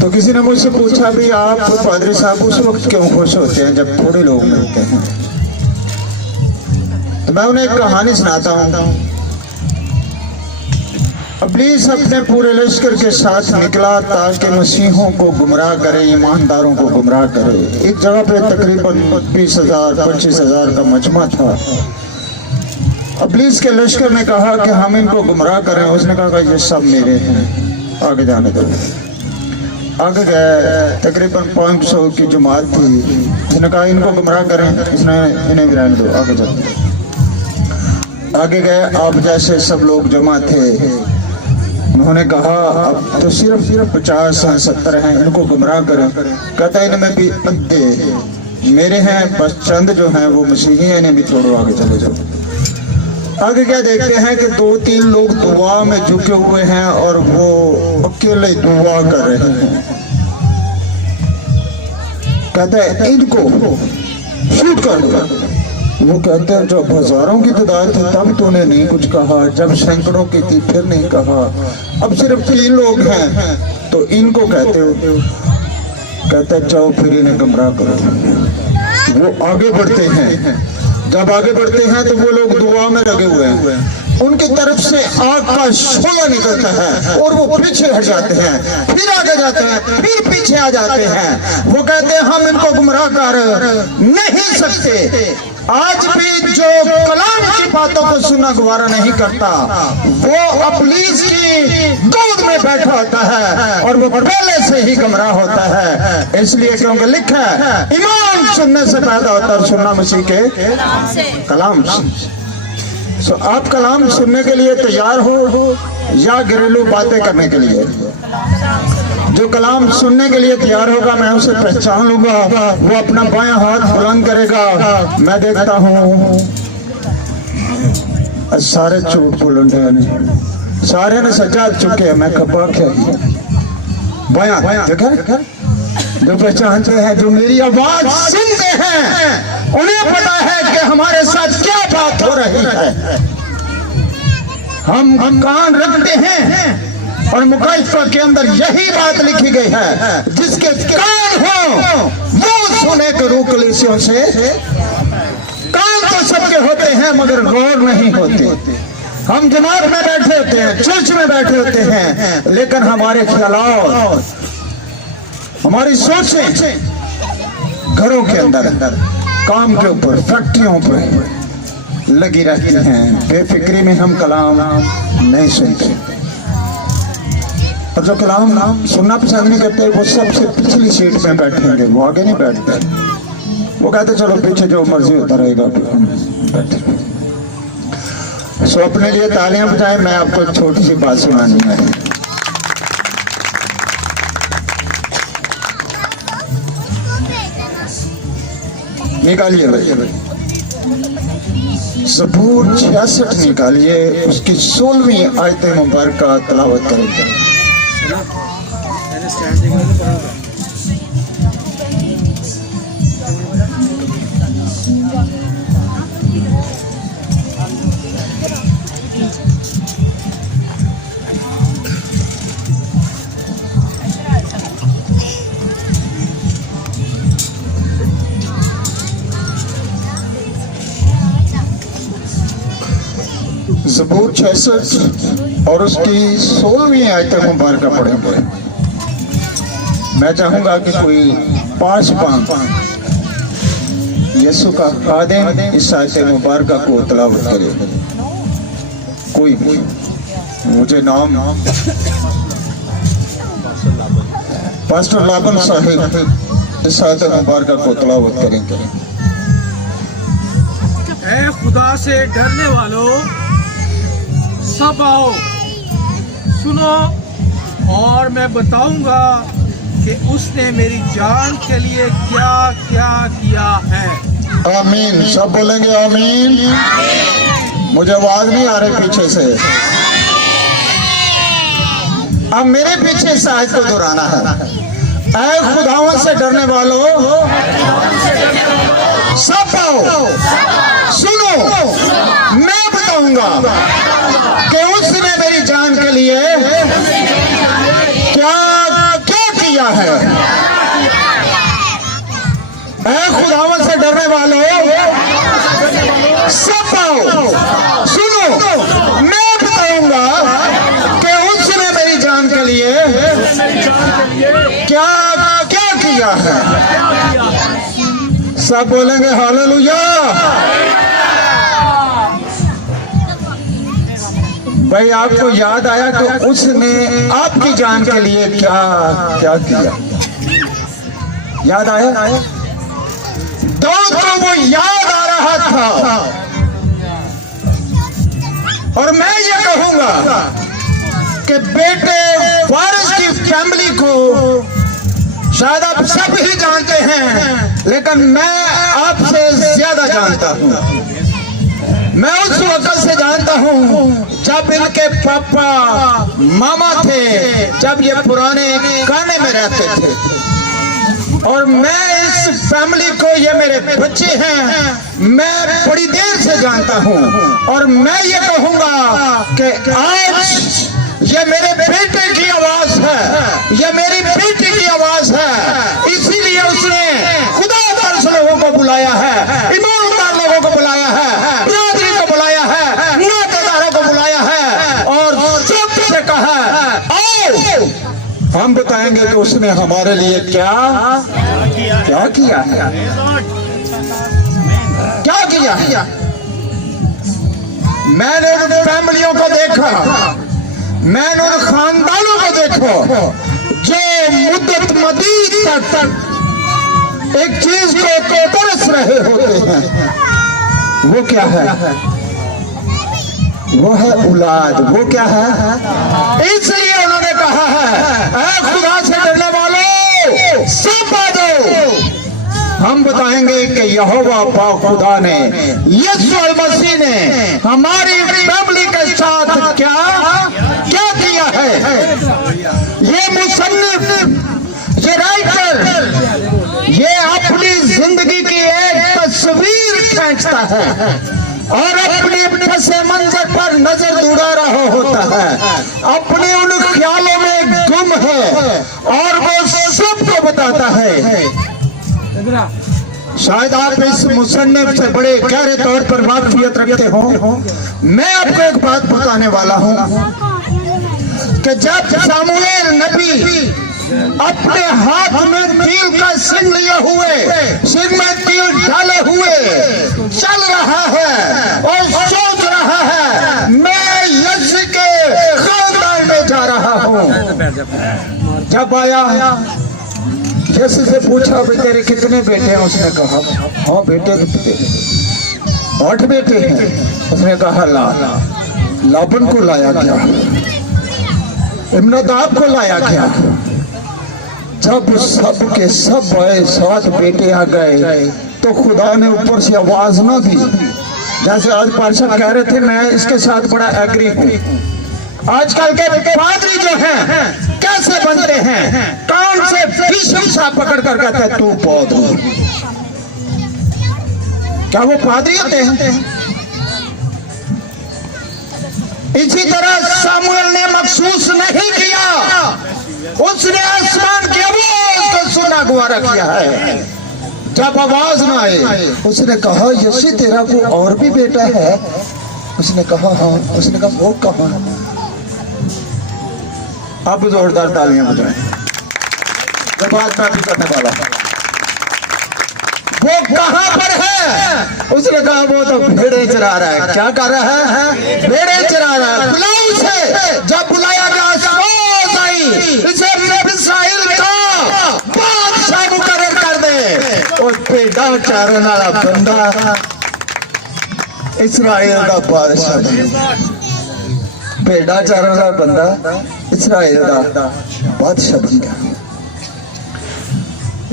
तो किसी ने मुझसे पूछा भी आप पादरी साहब उस वक्त क्यों खुश होते हैं जब थोड़े लोग मिलते हैं? तो मैं उन्हें एक कहानी सुनाता हूँ। इब्लीस अपने पूरे लश्कर के साथ निकला ताकि मसीहों को गुमराह करे, ईमानदारों को गुमराह करे। एक जगह पे तकरीबन 20,000-25,000 का मजमा था। इब्लीस के लश्कर ने कहा कि हम इनको गुमराह करें। उसने कहा कि ये सब मेरे हैं, आगे जाने दो। आगे गए, तकरीबन 500 की जमात थी। उसने कहा इनको गुमराह करें, इसने इन्हें भी रहने दो, आगे जाओ। आगे गए, आप जैसे सब लोग जमा थे। उन्होंने कहा अब तो सिर्फ 50-70 हैं, इनको गुमराह करें। कहता है इनमें भी अद्दे मेरे हैं, बस चंद जो हैं वो मसीही हैं, इन्हें भी छोड़ो, आगे चले जाओ। आगे क्या देखते हैं कि 2-3 लोग दुआ में झुके हुए हैं और वो अकेले दुआ कर रहे हैं। कहता है इनको शूट कर दो। वो कहते हैं जब हजारों की तादाद थी तब तूने नहीं कुछ कहा, जब सैकड़ों की थी फिर नहीं कहा, अब सिर्फ 3 लोग हैं तो इनको कहते हो। कहते हैं जाओ फिर इन्हें गुमराह करो। वो आगे बढ़ते हैं। जब आगे बढ़ते हैं तो वो लोग दुआ में लगे हुए हैं। उनकी तरफ से आग का शोला निकलता है और वो पीछे हट जाते हैं, फिर आगे जाते हैं, फिर पीछे आ जाते हैं। वो कहते हैं हम इनको गुमराह कर नहीं सकते। आज भी जो कलाम की बातों को सुनना गवारा नहीं करता वो इब्लीस की गोद में बैठा होता है और वो पहले से ही गुमराह होता है। इसलिए क्योंकि लिखा है ईमान सुनने से पैदा होता है और सुनना मसीह के कलाम से। सो आप कलाम सुनने के लिए तैयार हो या घरेलू बातें करने के लिए? जो कलाम सुनने के लिए तैयार होगा मैं उसे पहचान लूंगा। वो अपना बायां हाथ बुलंद करेगा, मैं देखता हूँ सारे झूठ बोलन रहे हैं, सारे ने सजा चुके हैं, मैं खपा क्या बायां देखा। जो पहचानते हैं, जो मेरी आवाज सुनते हैं, उन्हें पता है कि हमारे साथ क्या बात हो रही है। हम कान रखते हैं और मुकाशफा के अंदर यही बात लिखी गई है, जिसके कान हो वो सुने के रूह कलीसियों से। कान तो सबके होते हैं मगर गौर नहीं होते। हम जमात में बैठे होते हैं, चर्च में बैठे होते हैं, लेकिन हमारे ख्यालात, हमारी सोचें घरों के अंदर, काम के ऊपर, फैक्ट्रियों पर लगी रहती हैं। बेफिक्री में हम कलाम नहीं सुनते। और जो कलाम सुनना पसंद नहीं करते वो सबसे पिछली सीट में बैठेंगे, वो आगे नहीं बैठते। वो कहते चलो पीछे जो मर्जी होता रहेगा। सो अपने लिए तालियां बजाएं। मैं आपको एक छोटी सी बात सुनानी है। निकालिए भाई ज़बूर 66 निकालिए, उसकी 16वीं आयत मुबारक तलावत करेंगे। ज़बूर 66 और उसकी 16वीं आयत मुबारक पढ़ेंगे। मैं चाहूंगा कि कोई 5 यीशु का खादिम इस आयत मुबारक को तलावत करे। कोई मुझे नाम पास्टर लाबन साहिब इस आयत मुबारक को तलावत करेंगे। ऐ खुदा से डरने वालों, सब आओ सुनो और मैं बताऊंगा कि उसने मेरी जान के लिए क्या क्या किया है। आमीन। सब बोलेंगे आमीन। मुझे आवाज नहीं आ रही पीछे से। अब मेरे पीछे इस आयत को दोहराना है। ऐ खुदावन से डरने वालों, सब आओ सुनो, मैं बताऊंगा कि उसने मेरी जान के लिए क्या क्या किया है? ऐ खुदावन से डरने वालों, सब आओ, सुनो, मैं बताऊंगा कि उसने मेरी जान के लिए क्या क्या किया है। सब बोलेंगे हालेलुया। भाई आपको याद आया कि उसने आपकी जान के लिए क्या क्या किया? याद आया? दाऊद को वो याद आ रहा था। और मैं ये कहूंगा कि बेटे वारिस की फैमिली को शायद आप सब ही जानते हैं, लेकिन मैं आपसे ज्यादा जानता हूं। मैं उस वक्त से जानता हूं जब इनके पापा मामा थे, जब ये पुराने गाने में रहते थे। और मैं इस फैमिली को, ये मेरे बच्चे हैं, मैं बड़ी देर से जानता हूं। और मैं ये कहूंगा कि आज ये मेरे बेटे की आवाज है, ये मेरी बेटी की आवाज है। इसीलिए उसने खुदादार लोगों को बुलाया है, ईमानदार लोगों को बुलाया है, बिरादरी को बुलाया है, नातेदारों को बुलाया है और सबसे कहा आओ हम बताएंगे कि उसने हमारे लिए क्या क्या किया है। क्या किया? मैंने उन फैमिलियों को देखा, मैंने उन खानदानों को देखो जो मुद्दत मदीद तक एक चीज को तरस रहे होते हैं। वो क्या है? वो है औलाद। वो क्या है? इसलिए उन्होंने कहा है ऐ खुदा से डरने वालों, सब आ जाओ। हम बताएंगे कि यहोवा पाक खुदा ने, यीशु मसीह ने हमारी फैमिली के साथ क्या क्या किया है। ये मुसन्निफ, ये राइटर, ये अपनी जिंदगी की एक तस्वीर खींचता है और अपने पसे मंजर पर नजर दौड़ा रहा होता है, अपने उन ख्यालों में गुम है और वो सबको बताता है। शायद आप इस मुसन्निफ से बड़े गहरे तौर पर वाकफियत रखते हो। मैं आपको एक बात बताने वाला हूं कि जब सामुएल नबी अपने हाथ में तिल का सिंह लिए हुए, सिंह में तिल डाले हुए चल रहा है और सोच रहा है मैं यज्ञ के खानदान में जा रहा हूं। जब आया यीशु से पूछा भाई तेरे कितने बेटे हैं? उसने कहा हाँ बेटे तो 8 बेटे हैं। उसने कहा लाबन को लाया क्या? इम्नादाब को लाया क्या? जब सब के सब आए, 7 बेटे आ गए तो खुदा ने ऊपर से आवाज ना दी। जैसे आज पार्षद कह रहे थे, मैं इसके साथ बड़ा एग्री हूँ। आजकल के पादरी जो हैं कैसे बनते हैं? कान से भीषण सा पकड़ कर कहते हैं तू पादरी। क्या वो पादरी होते हैं? इसी तरह सामुएल ने महसूस नहीं किया, उसने आसमान की आवाज को सुना गुवारा किया है। जब आवाज ना आए उसने कहा यसी तेरा को और भी बेटा है? उसने कहा हाँ। उसने कहा वो कहाँ? आप जोरदार तालियां बजाएं। तो बात मैं भी करने वाला हूं। वो कहां पर है? उसने कहा वो तो भेड़े चरा रहा है। क्या कर रहा है? भेड़े चरा रहा है। बुलाओ उसे। जब बुलाया गया आवाज आई, इसे इस्राएल का बादशाह मुकर्रर कर दे। और भेड़ा चारने वाला बंदा इस्राएल का बादशाह, भेड़ा चारने वाला बंदा इस्राएल का बादशाह बन गया।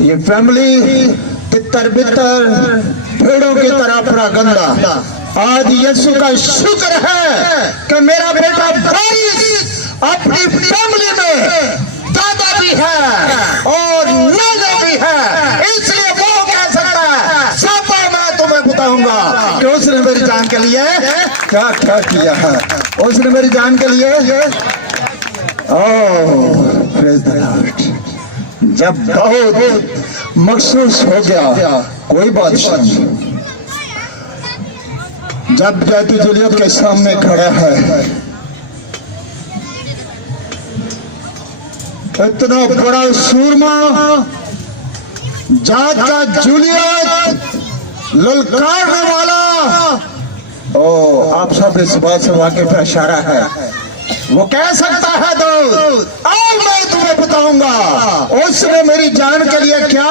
ये फैमिली तितर बितर भेड़ों की तरह पूरा गंदा। आज यीशु का शुक्र है कि मेरा बेटा वारिस अपनी फैमिली में दादा भी है और नाना भी है। इसलिए वो कह सकता है सब मैं तुम्हें बताऊंगा कि उसने मेरी जान के लिए क्या क्या किया है। उसने मेरी जान के लिए प्रेज़ द लॉर्ड। जब बहुत महसूस हो गया कोई बादशाह नहीं, जब जाती जूलियत के सामने खड़ा है, इतना बड़ा सूरमा जात का जूलियत ललकारने वाला, ओ आप सब इस बात से वाकिफ है, इशारा है, वो कह सकता है दोस्त, आओ मैं तुम्हें बताऊंगा उसने मेरी जान के लिए क्या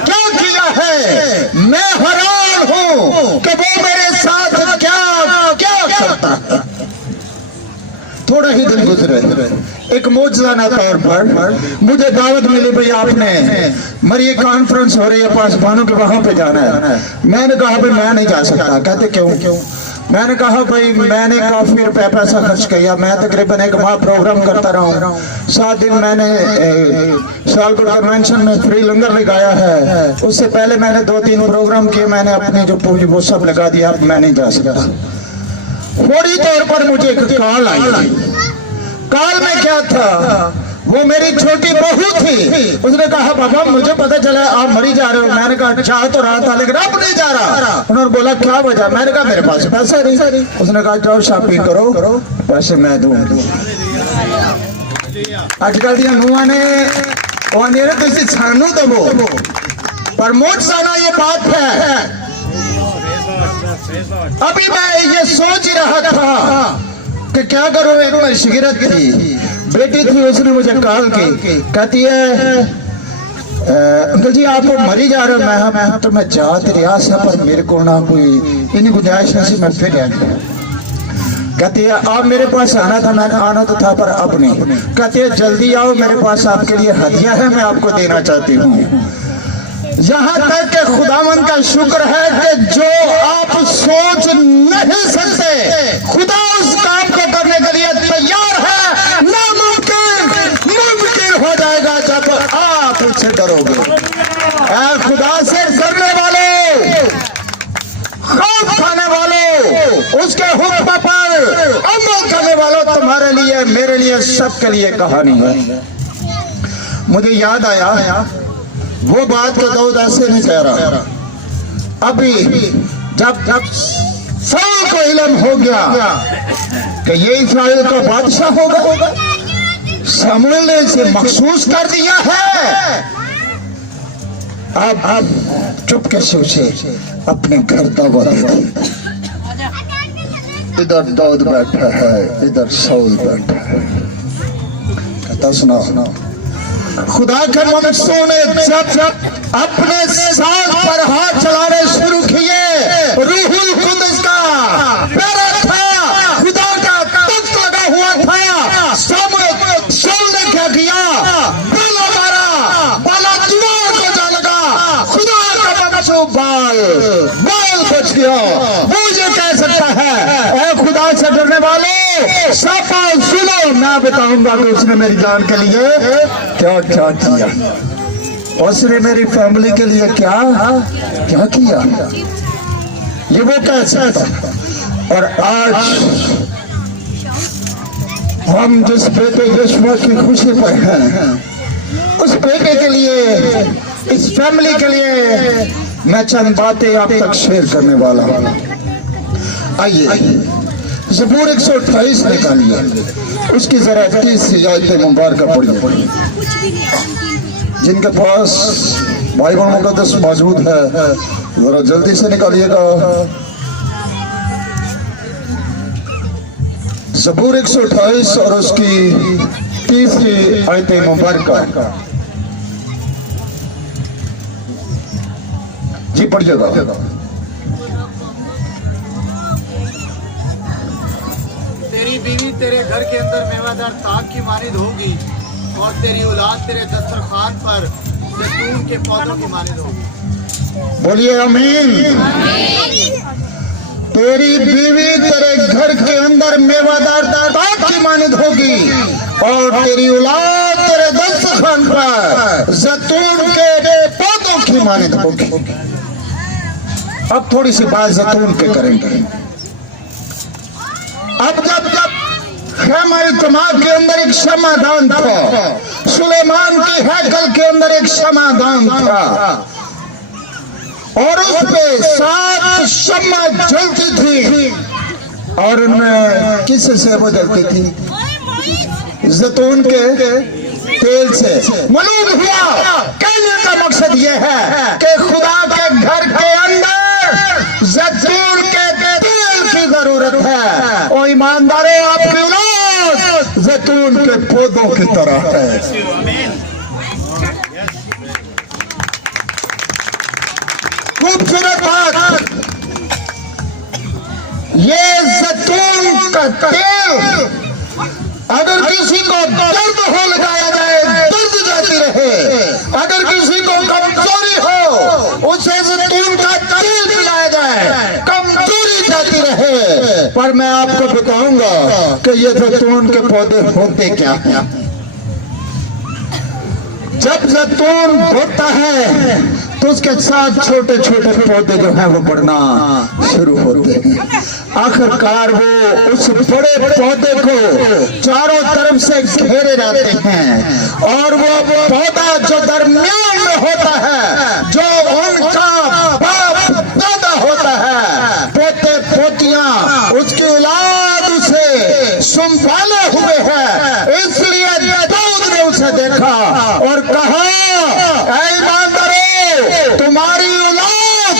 क्या किया है। मैं हैरान हूं कि वो मेरे साथ क्या क्या करता है। थोड़ा ही दिन गुजरे, एक मौजूदा तौर पर मुझे दावत मिली, भाई आपने मेरी कॉन्फ्रेंस हो रही है पासवानों के, वहां पे जाना है। मैंने कहा भाई मैं नहीं जा सकता। कहते क्यों? मैंने कहा भाई मैंने काफी रुपया पैसा खर्च किया, मैं तकरीबन एक माह प्रोग्राम करता रहा हूँ, 7 दिन मैंने सालपुर कन्वेंशन में फ्री लंगर लगाया है, उससे पहले मैंने 2-3 प्रोग्राम किए, मैंने अपनी जो पूरी वो सब लगा दिया, अब मैं नहीं जा सकता। फौरी तौर पर मुझे एक कॉल आई। कॉल में क्या था, वो मेरी छोटी बहू थी। उसने कहा पापा मुझे पता चला आप मरी जा रहे हो। मैंने कहा चाह तो रहा था लेकिन अब नहीं जा रहा। उन्होंने बोला क्या वजह? मैंने कहा मेरे पास पैसा नहीं। उसने कहा जाओ शॉपिंग करो, पैसे मैं दूं। आजकल दिया नुआ ने तुझे छानू दबो, पर मोट साना ये बात है। अभी मैं ये सोच ही रहा था कि क्या करूं। एक मैं शिगिरत थी, बेटी थी, उसने मुझे कॉल की, कहती है अंकल जी आप मरी जा रहे हो। मैं तो मैं जा तो रिया से, पर मेरे को ना कोई इतनी गुंजाइश नहीं, मैं फिर आ गया। कहती है आप मेरे पास आना था, मैंने आना तो था पर अब नहीं। कहती है जल्दी आओ, मेरे पास आपके लिए हदिया है, मैं आपको देना चाहती हूँ। यहाँ तक कि खुदावंद का शुक्र है कि जो आप सोच नहीं सकते खुदा उस काम को करने के लिए तैयार है। मुमकिन हो जाएगा जब आप उससे डरोगे। खुदा से डरने वालों, खौफ खाने वालों, उसके हुक्म पर अमल करने वालों, तुम्हारे लिए मेरे लिए सबके लिए कहानी है। मुझे याद आया वो बात को दाऊद ऐसे नहीं कह रहा। अभी जब साउल को इल्म हो गया कि ये इस्राएल का बादशाह होगा, शमूएल ने इसे महसूस कर दिया है। अब चुपके से उसे अपने घर दावत दी। इधर दाऊद बैठा है, इधर साउल बैठा है। कहता सुना खुदा के मनुष्यों ने जब अपने साथ पर हाथ चलाने शुरू किए, रूहुल कुदस का प्यारा था, खुदा का तख्त लगा हुआ था। शाऊल ने क्या किया? बाला मारा, बाला दीवार को जा लगा, खुदा का मनुष्य बाल बच गया। वो ये कह सकता है खुदा से डरने वाले साफा सुनो, मैं बताऊंगा कि उसने मेरी जान के लिए क्या क्या किया, उसने मेरी फैमिली के लिए क्या क्या किया, ये वो कह सकता। और आज हम जिस बेटे यीशु की खुशी पर हैं, उस बेटे के लिए, इस फैमिली के लिए मैं चंद बातें आप तक शेयर करने वाला हूं। आइए ज़बूर 128 निकालिए, उसकी जरा 30 आयतें मुबारक पढ़िए। जिनके पास बाइबल मुक़द्दस मौजूद है जरा जल्दी से निकालिएगा। ज़बूर 128 और उसकी 30 आयतें मुबारक। जी पढ़िएगा। तेरी बीवी तेरे घर के अंदर मेवादार ताक की मानिद होगी और तेरी औलाद तेरे दस्तरखान पर जैतून के पौधों की मानिद होगी। बोलिए आमीन। तेरी बीवी तेरे घर के अंदर मेवादार ताक की मानिद होगी और तेरी औलाद तेरे दस्तरखान पर जैतून के पौधों की मानिद होगी। अब थोड़ी सी बात जैतून पे करेंगे। अब जब हमारे दिमाग के अंदर एक समाधान था, सुलेमान की हैकल अंदर एक समाधान था और उस पे 7 शम्मा जलती थी और उनमें किस से वो जलती थी? जैतून के तेल से। मालूम हुआ कहने का मकसद यह है कि खुदा के घर के अंदर जैतून के तेल की जरूरत है। ओ ईमानदारों, आपकी औलाद जैतून के पौधों की तरह है। खूबसूरत बात, ये जैतून का तेल अगर किसी को दर्द हो लगाया जाए, दर्द जाती रहे। अगर किसी को कमजोरी हो, उसे जैतून का तेल पिलाया जाए, कमजोरी जाती रहे। पर मैं आपको बताऊंगा कि ये जैतून के पौधे होते क्या हैं। जब जैतून होता है तो उसके साथ छोटे छोटे पौधे जो हैं वो बढ़ना शुरू होते हैं। आखिरकार वो उस बड़े पौधे को चारों तरफ से घेरे रहते हैं और वो पौधा जो दरमियान में होता है, जो उनका बाप पैदा होता है, पोते पोतियां उसकी औलाद उसे संभाले हुए है। इसलिए दाऊद ने उसे देखा और कहा, ऐ ईमानदारों, तुम्हारी औलाद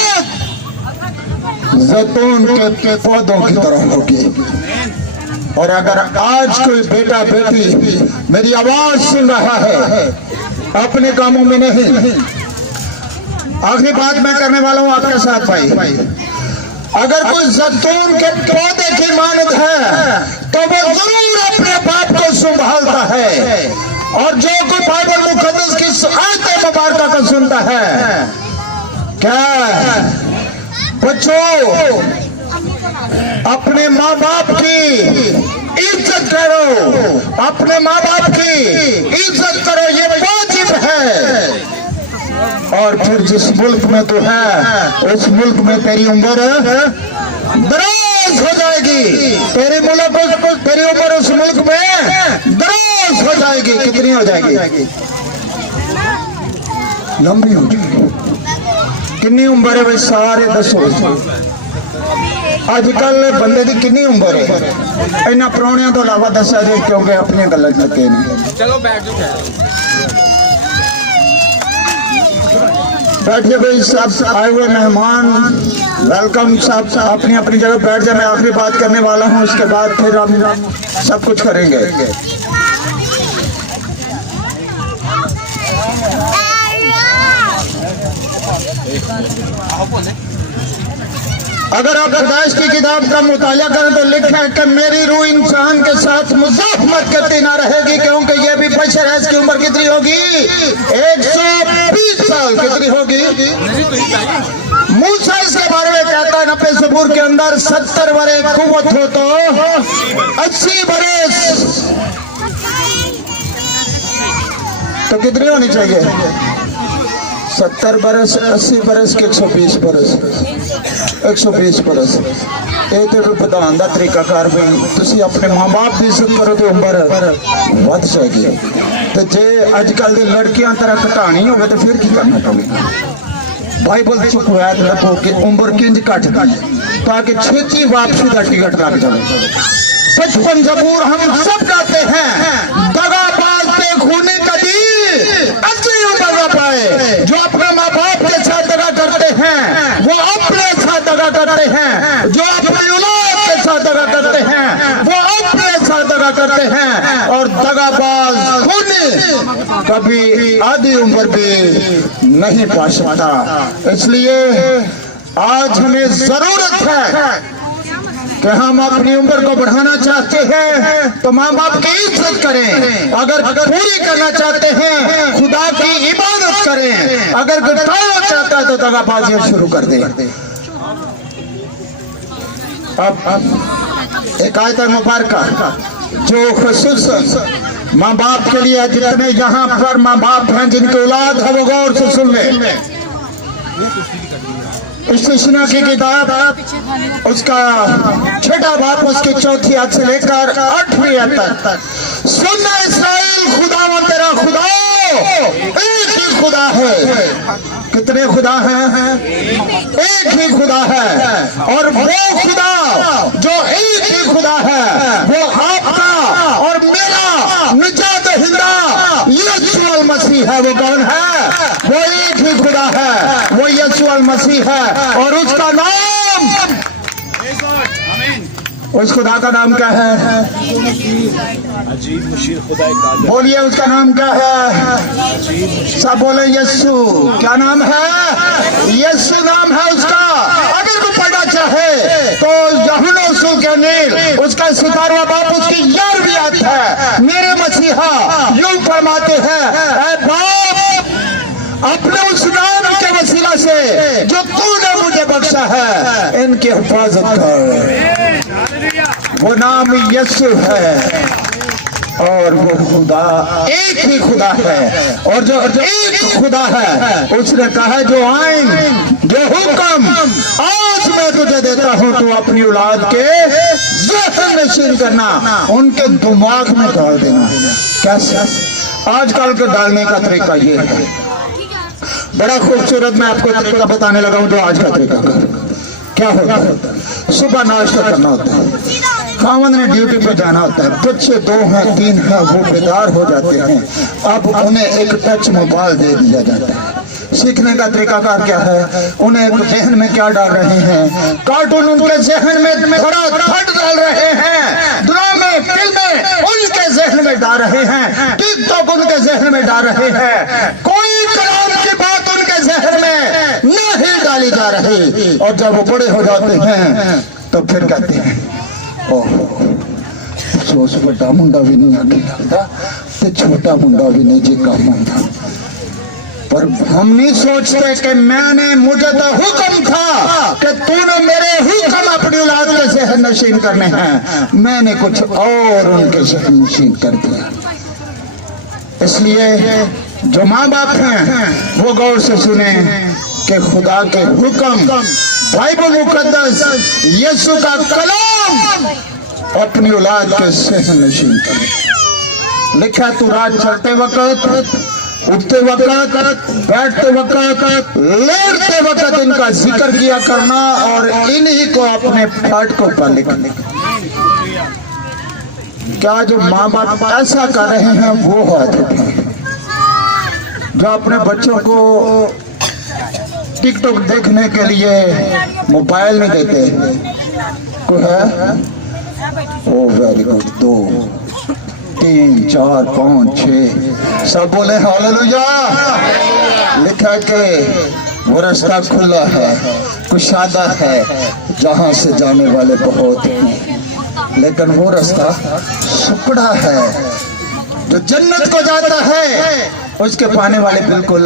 जैतून के पौधों की तरह होगी। और अगर आज कोई बेटा बेटी मेरी आवाज सुन रहा है, अपने कामों में नहीं, आखिरी बात मैं करने वाला हूं आपके साथ भाई, अगर कोई जैतून के पौधे की मानद है तो वो जरूर अपने बाप को संभालता है। और जो कोई बाइबल मुकद्दस की आयत मुबारका को सुनता है, क्या बच्चों, अपने माँ बाप की इज्जत करो, अपने माँ बाप की इज्जत करो, ये वाजिब है। और फिर जिस मुल्क में तू है, उस मुल्क में तेरी उम्र दराज हो जाएगी। तेरी उम्र उस मुल्क में दराज हो जाएगी। कितनी हो जाएगी? लंबी हो जाएगी। कितनी उम्र है भाई? सारे दसो। अजकल बंदे की कितनी उम्र है? इन्होंने प्राणियों तो इलावा दसा जाए, क्योंकि अपनी गल लगे नहीं। चलो बैठ जाओ, बैठिए भाई। सब आए हुए मेहमान वेलकम। सब अपनी अपनी जगह बैठ जाए। मैं आखिरी बात करने वाला हूँ, उसके बाद फिर हम सब कुछ करेंगे। अगर आप पैदाइश की किताब का मुताला करें तो लिखा है कि मेरी रूह इंसान के साथ मुज़ाहमत करती ना रहेगी, क्योंकि ये भी बशर है। इसकी उम्र कितनी होगी? 120 साल। कितनी होगी? मूसा इसके बारे में कहता है, 90 सबूर के अंदर 70 बरस कुव्वत हो तो 80 बरस तो कितनी होनी चाहिए? 70 बरस, 80 बरस के 120 बरस, 120 बरस। ये तो प्रधान का तरीकाकार भी। तुम अपने माँ बाप की इज्जत करो तो उम्र बढ़ जाएगी। तो जे अजकल की लड़कियां तरह घटानी हो तो फिर की करना पड़ेगा? बाइबल चुप हुआ लिखो कि उम्र किंज घट ताकि छेती वापसी का टिकट लग जाए। 55 जबूर हम सब गाते हैं, दगाबाज पे खूने कदी अच्छी उम्र पाए। जो अपने माँ बाप के साथ दगा करते हैं वो अपने साथ दगा करते हैं, जो अपनी औलाद के साथ दगा करते हैं वो अपने साथ दगा करते हैं। और दगाबाज खूनी कभी आधी उम्र भी नहीं पा सकता। इसलिए आज हमें जरूरत है कि हम अपनी उम्र को बढ़ाना चाहते हैं तो माँ बाप की इज्जत करें। अगर पूरी करना चाहते हैं खुदा की इबादत करें। अगर घटाना चाहता है तो दगाबाजी शुरू कर दें। अब एक आयत मुबारका जो खुसूस माँ बाप के लिए, जितने यहाँ पर माँ बाप हैं जिनकी औलाद है वो गौर से सुन ले। इस्तिस्ना की किताब उसका छठा बाप उसकी चौथी आयत से लेकर 8वीं आयत तक। सुनना इस्राएल, खुदा तेरा खुदा एक ही खुदा है। कितने खुदा हैं? एक ही खुदा है। और वो खुदा जो एक ही खुदा है वो आपका और मेरा निजात हिंदा यीशु मसीह है। वो कौन है? वो एक ही खुदा है, वो यीशु मसीह है। और उसका नाम, उस खुदा का नाम क्या है? अजीब मुशीर खुदा कादिर। बोलिए उसका नाम क्या है? सब बोले यीशु। क्या नाम है? यीशु नाम है उसका। अगर कोई पढ़ना चाहे तो यूहन्ना रसूल के नील उसका 17वां बाप उसकी 11वीं आयत है। मेरे मसीहा यूं फरमाते हैं, ऐ बाप, अपने उस नाम के वसीला से जो तूने मुझे बख्शा है इनकी हिफाजत कर। वो नाम यीशु है और वो खुदा एक ही खुदा है। और जो एक खुदा है उसने कहा जो आइन, जो हुक्म आज मैं तुझे देता हूं तू अपनी औलाद के ज़हन नशीन करना, उनके दिमाग में डाल देना। कैसे? आजकल के डालने का तरीका ये है, बड़ा खूबसूरत मैं आपको तरीका बताने लगा हूं। जो आज का तरीका क्या होता है? सुबह नाश्ता करना होता है, खामन ने ड्यूटी पर जाना होता है, बच्चे 2 हैं 3 हैं, वो बेदार हो जाते हैं। अब उन्हें एक टच मोबाइल दे दिया जाता है। सीखने का तरीकाकार क्या है? उन्हें एक जहन में क्या डाल रहे हैं? कार्टून उनके जहन में थोड़ा थट डाल रहे हैं, ड्रामे फिल्में उनके जहन में डाल रहे हैं, टिकटॉक उनके जहन में डाल रहे हैं। कोई कलाम की बात उनके जहन में नहीं डाली जा रही। और जब वो बड़े हो जाते हैं तो फिर कहते हैं, सोच बड़ा मुंडा भी नहीं आगे लगता तो छोटा मुंडा भी नहीं जी काम होता। पर हम नहीं सोचते कि मुझे तो हुक्म था कि तूने मेरे हुक्म अपनी औलाद के ज़हन नशीन करने हैं, मैंने कुछ और उनके ज़हन नशीन कर दिया। इसलिए जो माँ बाप हैं वो गौर से सुने कि खुदा के हुक्म, बाइबल मुकद्दस, यीशु का कलाम अपनी औलाद के ज़हन नशीन करें। लिखा तू रात चलते वक्त, उठते वक्त, बैठते वक्त, लेटते वक्त इनका जिक्र किया करना और इन्हीं को अपने फाटकों पर लिखने। क्या जो माँ बाप ऐसा कर रहे हैं वो हाथ उठाएं। जो अपने बच्चों को टिकटॉक देखने के लिए मोबाइल नहीं देते, कोई है? ओ वेरी गुड। 2 3 4 5 6 सब बोले हालेलुया। लिखा कि वो रास्ता खुला है, कुशादा है, जहां से जाने वाले बहुत हैं, लेकिन वो रास्ता सुकड़ा है जो जन्नत को जाता है। उसके पाने वाले बिल्कुल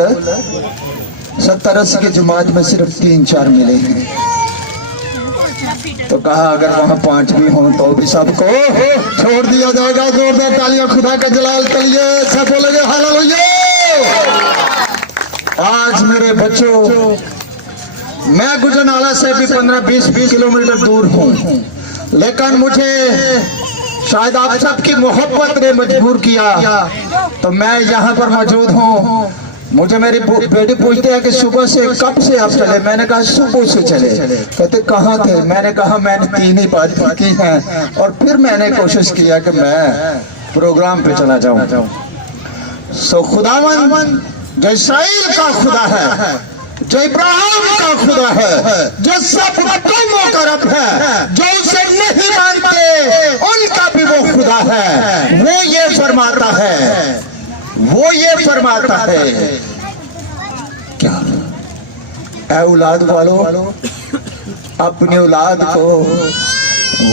70-80 की जमात में सिर्फ 3-4 मिले हैं। तो कहा अगर वहां 5 भी हों तो भी सबको छोड़ दिया जाएगा। जोरदार तालियां खुदा का जलाल के लिए, सब बोलेंगे हालेलुया। आज मेरे बच्चों, मैं गुजरनाला से भी 15-20 किलोमीटर दूर हूँ, लेकिन मुझे शायद आप सबकी मोहब्बत ने मजबूर किया तो मैं यहाँ पर मौजूद हूँ। मुझे मेरी बेटी पूछते हैं कि सुबह से कब से आप चले? मैंने कहा सुबह से चले। कहते कहाँ थे? मैंने कहा मैंने 3 ही बात की हैं और फिर मैंने कोशिश किया कि मैं प्रोग्राम पे चला जाऊं। सो खुदावन जो इस्राएल का खुदा है, जो इब्राहिम का खुदा है, जो सब कौमों का रब है, जो उसे नहीं मानते उनका भी वो खुदा है। वो ये फरमाता है, वो ये फरमाता है क्या? ऐ औलाद वालों, अपनी औलाद को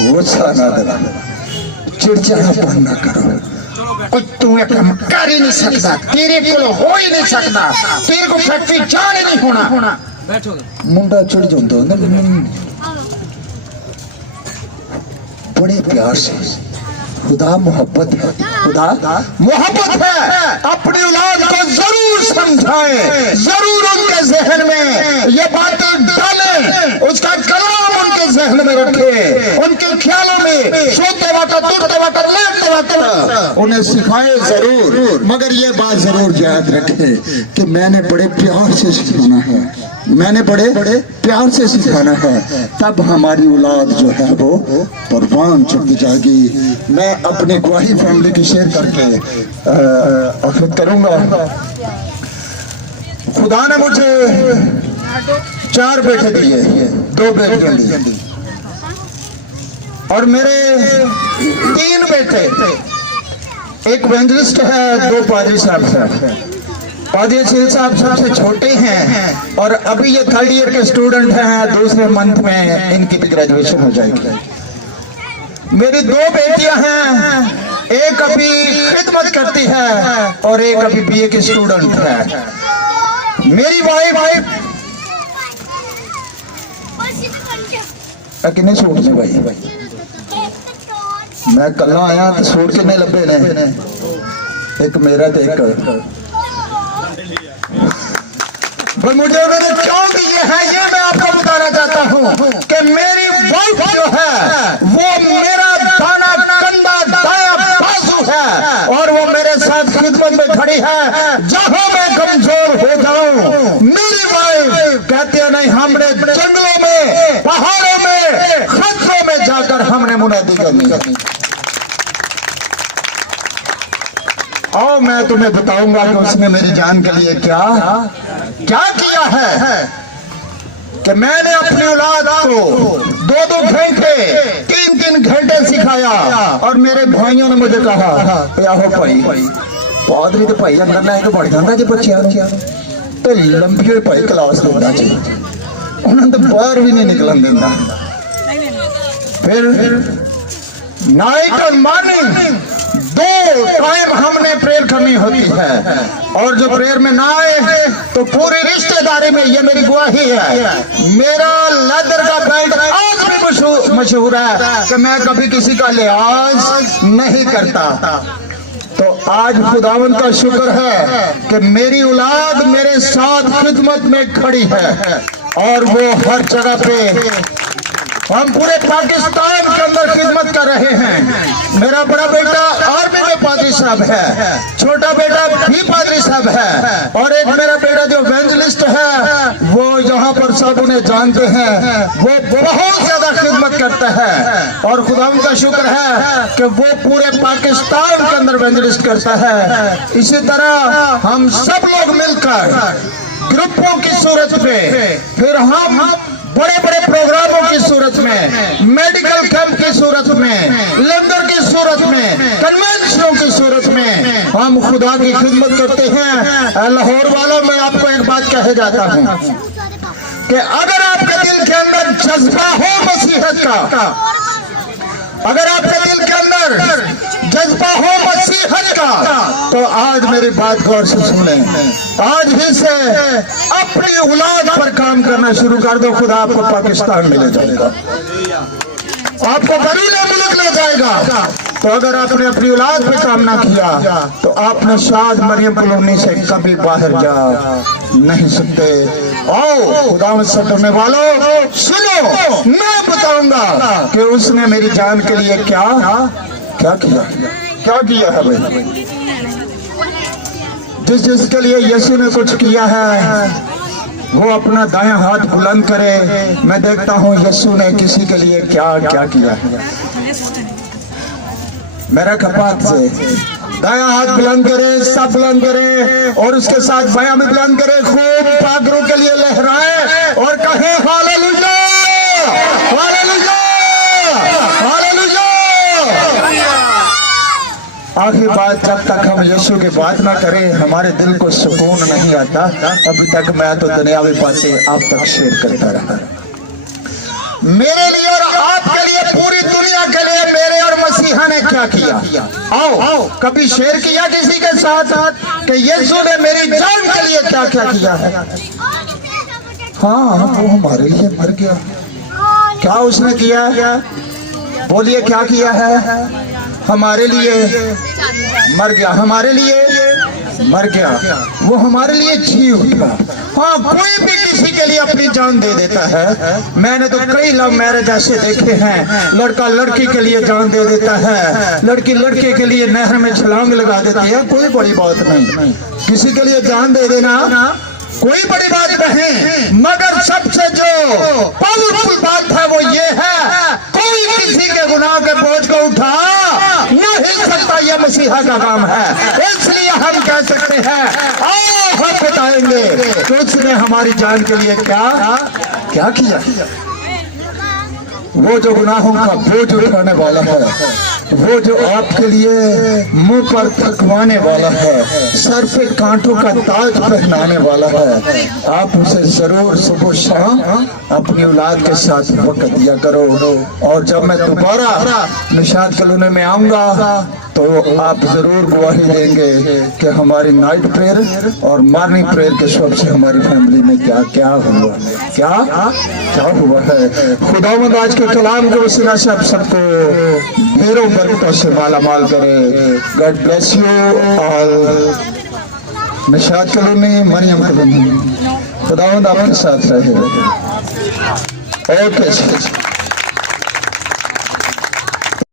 गुस्सा ना दिलाओ, चिड़चिड़ापन ना करो। कुछ तू एक काम कर ही नहीं सकता, तेरे को हो ही नहीं सकता, तेरे को फैक्ट्री जान ही नहीं होना। मुंडा चिड़ जाता बड़े प्यार से। खुदा मोहब्बत है, खुदा मोहब्बत है। अपनी औलाद को जरूर समझाएं, जरूर उनके जहन में ये बातें डालें रखे, उनके ख्यालों में सोते वक्त, तुरते वक्त, लेटते वक्त उन्हें सिखाए जरूर, मगर ये बात जरूर याद रखे कि मैंने बड़े प्यार से सिखाना है, मैंने बड़े प्यार से सिखाना है, तब हमारी औलाद जो है वो परवान चढ़ जाएगी। मैं अपनी गवाही फैमिली की शेयर करके आखिर करूंगा। खुदा ने मुझे 4 बेटे दिए, 2 बेटियां दी और मेरे 3 बेटे, एक इवेंजलिस्ट है, 2 पादरी साहब हैं। पादरी सील साहब सबसे छोटे हैं और अभी ये 3rd ईयर के स्टूडेंट हैं, दूसरे मंथ में इनकी भी ग्रेजुएशन हो जाएगी। मेरी 2 बेटियां हैं, एक अभी खिदमत करती है और एक अभी BA की स्टूडेंट है। मेरी वाइफ किन्ने सूट ने भाई, मैं कल आया तो सूट किन्ने लभे ने, एक मेरा तो एक मुझे उन्होंने क्यों दिए हैं ये मैं आपको बताना चाहता हूँ कि मेरी वाइफ जो है वो मेरा दाना कंधा दाया बाजू है और वो मेरे साथ खिदमत में खड़ी है। जहाँ मैं कमजोर हो जाऊं मेरी वाइफ कहती है नहीं, हमने जंगलों में, पहाड़ों में, खतरों में जाकर हमने मुनादी करनी है। आओ मैं तुम्हें बताऊंगा कि उसने मेरी जान के लिए क्या किया है कि मैंने अपनी औलाद को 2-2 घंटे, 3-3 घंटे सिखाया और मेरे भाइयों ने मुझे कहा आहो भाई पादरी तो भाई अंदर लैके बढ़ जाता जी बच्चों तो लंबी भाई क्लास देता जी, उन्होंने तो बाहर भी नहीं निकलन देता। फिर नाइट और मॉर्निंग 2 टाइम हमने प्रेयर करनी होती है और जो प्रेयर में ना आए तो पूरी रिश्तेदारी में, ये मेरी गवाही है, मेरा लेदर का बेल्ट आज भी मशहूर है कि मैं कभी किसी का लिहाज नहीं करता। तो आज खुदावंद का शुक्र है कि मेरी औलाद मेरे साथ खिदमत में खड़ी है और वो हर जगह पे, हम पूरे पाकिस्तान के अंदर खिदमत कर रहे हैं। मेरा बड़ा बेटा आर्मी में पादरी साहब है, छोटा बेटा भी पादरी साहब है और एक मेरा बेटा जो इवेंजलिस्ट है वो यहाँ पर सब उन्हें जानते हैं, वो बहुत ज्यादा खिदमत करता है और खुदावंद का शुक्र है कि वो पूरे पाकिस्तान के अंदर इवेंजलिस्ट करता है। इसी तरह हम सब लोग मिलकर ग्रुपों की सूरत पे, फिर हम बड़े बड़े प्रोग्रामों की सूरत में, मेडिकल कैंप की सूरत में, लंगर की सूरत में, कन्वेंशनों की सूरत में हम खुदा की खिदमत करते हैं। लाहौर वालों में आपको एक बात कहे जाता हूँ कि अगर आपके दिल के अंदर जज्बा हो मसीहत का, अगर आपके दिल के अंदर जज्बा हो मसीहत का, तो आज मेरी बात गौर से सुने, आज ही से अपनी औलाद पर काम करना शुरू कर दो। खुदा आपको पाकिस्तान में ले जाएगा, आपको बरीले मुल्क ले जाएगा। तो अगर आपने अपनी औलाद पे काम ना किया तो आपने शायद मरियम कॉलोनी से कभी बाहर जा नहीं सकते। आओ खुदा से डरने वालों सुनो, मैं बताऊंगा कि उसने मेरी जान के लिए क्या किया है भाई। जिसके लिए यीशु ने कुछ किया है वो अपना दायां हाथ बुलंद करे। मैं देखता हूँ यीशु ने किसी के लिए क्या किया है। मेरा खपात से दायां हाथ बुलंद करे, सब बुलंद करे और उसके साथ बायां भी बुलंद करे, खूब पागरों के लिए लहराए और कहे हालेलुया, हालेलुया, हालेलुया। आखिरी बात, जब तक हम यीशु की बात ना करें हमारे दिल को सुकून नहीं आता। अभी तक मैं तो दुनियावी बातें आप तक शेयर करता रहा। मेरे लिए और आपके लिए, पूरी दुनिया के लिए मेरे और मसीहा ने क्या किया। आओ कभी शेयर किया किसी के साथ कि यीशु ने मेरी जान के लिए क्या किया है। हाँ, वो हमारे लिए मर गया। क्या उसने किया है? बोलिए क्या किया है? हमारे लिए मर गया, हमारे लिए मर गया, वो हमारे लिए जी उठा। हाँ, कोई भी किसी के लिए अपनी जान दे देता है। मैंने तो कई लव मैरिज ऐसे देखे हैं, लड़का लड़की के लिए जान दे देता है, लड़की लड़के के लिए नहर में छलांग लगा देती है। कोई बड़ी बात नहीं, किसी के लिए जान दे देना कोई बड़ी बात नहीं। मगर सबसे जो पावरफुल बात है वो ये है, कोई किसी के गुनाह के बोझ को उठा नहीं सकता। यह मसीहा का काम है। इसलिए हम कह सकते हैं, आओ हम बताएंगे कि उसने हमारी जान के लिए क्या क्या किया। वो जो गुनाहों का बोझ उठाने वाला है, वो जो आपके लिए मुंह पर थकवाने वाला है, सर पे कांटों का ताज पहनाने वाला है, आप उसे जरूर सुबह शाम अपनी औलाद के साथ वक्त दिया करो। और जब मैं दोबारा निशात कॉलोनी में आऊंगा तो आप जरूर गवाही देंगे कि हमारी नाइट प्रेयर और मॉर्निंग प्रेयर के शौक से हमारी फैमिली में क्या क्या हुआ, क्या हुआ है। खुदावंद आज के कलाम के वसीला से आप सबको ढेरों बरकतों से माला माल करे। God bless you all. Nishat colony, Mariam colony, खुदावंद आपके साथ रहे। ओके।